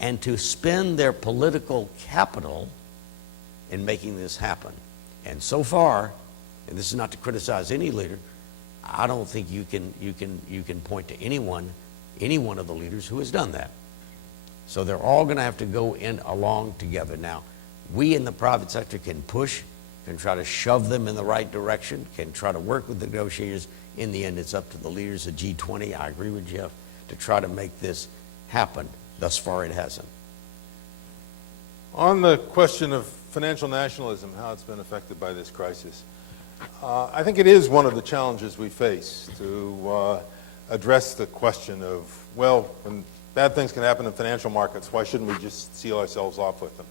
and to spend their political capital in making this happen. And so far, and this is not to criticize any leader, I don't think you can point to any one of the leaders who has done that. So they're all going to have to go in along together. Now, we in the private sector can push, can try to shove them in the right direction, can try to work with the negotiators. In the end, it's up to the leaders of G20, I agree with Jeff, to try to make this happen. Thus far, it hasn't. On the question of financial nationalism, how it's been affected by this crisis, I think it is one of the challenges we face to address the question of, well, when bad things can happen in financial markets, why shouldn't we just seal ourselves off with them?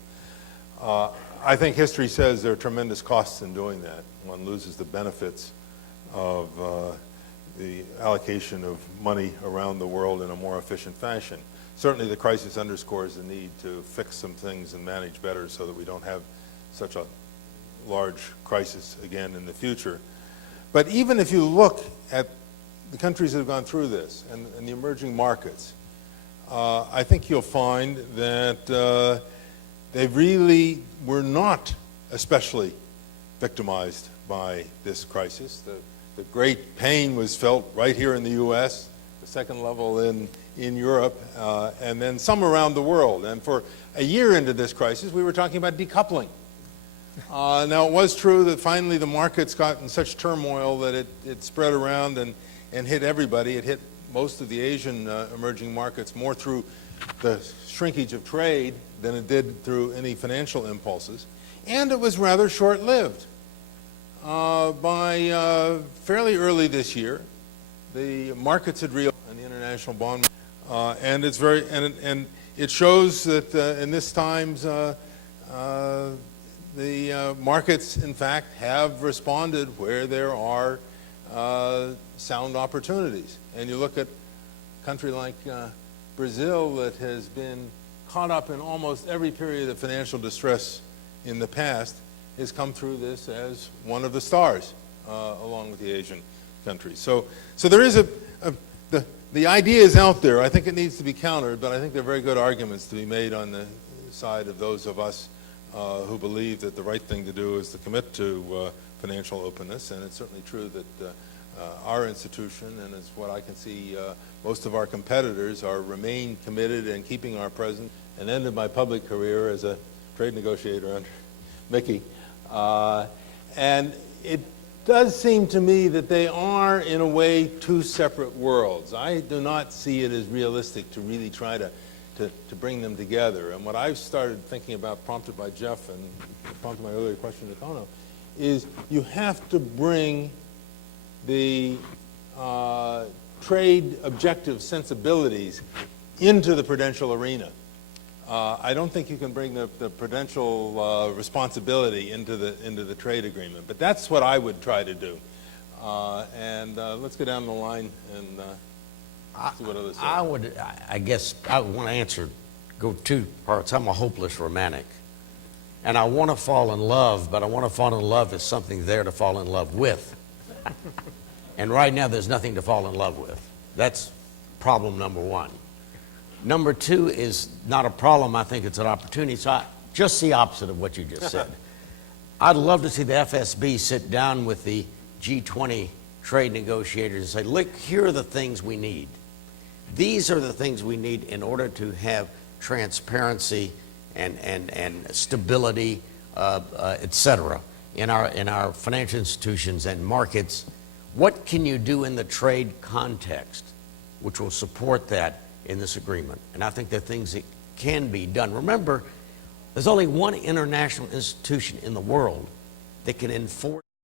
I think history says there are tremendous costs in doing that. One loses the benefits of the allocation of money around the world in a more efficient fashion. Certainly the crisis underscores the need to fix some things and manage better so that we don't have such a large crisis again in the future. But even if you look at the countries that have gone through this and the emerging markets, I think you'll find that they really were not especially victimized by this crisis. The great pain was felt right here in the U.S., the second level in Europe, and then some around the world. And for a year into this crisis, we were talking about decoupling. Now, it was true that finally the markets got in such turmoil that it spread around and hit everybody. It hit most of the Asian emerging markets more through the shrinkage of trade than it did through any financial impulses. And it was rather short-lived. By fairly early this year, the markets had reopened in the international bond market, and it's very and it shows that in this times the markets, in fact, have responded where there are sound opportunities. And you look at a country like Brazil that has been caught up in almost every period of financial distress in the past, has come through this as one of the stars, along with the Asian countries. So there is the idea is out there. I think it needs to be countered, but I think there are very good arguments to be made on the side of those of us who believe that the right thing to do is to commit to financial openness. And it's certainly true that our institution, and it's what I can see most of our competitors, remain committed in keeping our presence. And ended my public career as a trade negotiator under Mickey. And it does seem to me that they are, in a way, two separate worlds. I do not see it as realistic to really try to bring them together. And what I've started thinking about, prompted by Jeff and prompted my earlier question to Kono, is you have to bring the trade objective sensibilities into the prudential arena. I don't think you can bring the prudential responsibility into the trade agreement, but that's what I would try to do. And let's go down the line and see what others say. I guess I want to go two parts. I'm a hopeless romantic, and I want to fall in love, but I want to fall in love as something there to fall in love with. And right now, there's nothing to fall in love with. That's problem number one. Number two is not a problem. I think it's an opportunity. So just the opposite of what you just said. I'd love to see the FSB sit down with the G20 trade negotiators and say, look, here are the things we need. These are the things we need in order to have transparency and stability, et cetera, in our financial institutions and markets. What can you do in the trade context which will support that in this agreement? And I think there are things that can be done. Remember, there's only one international institution in the world that can enforce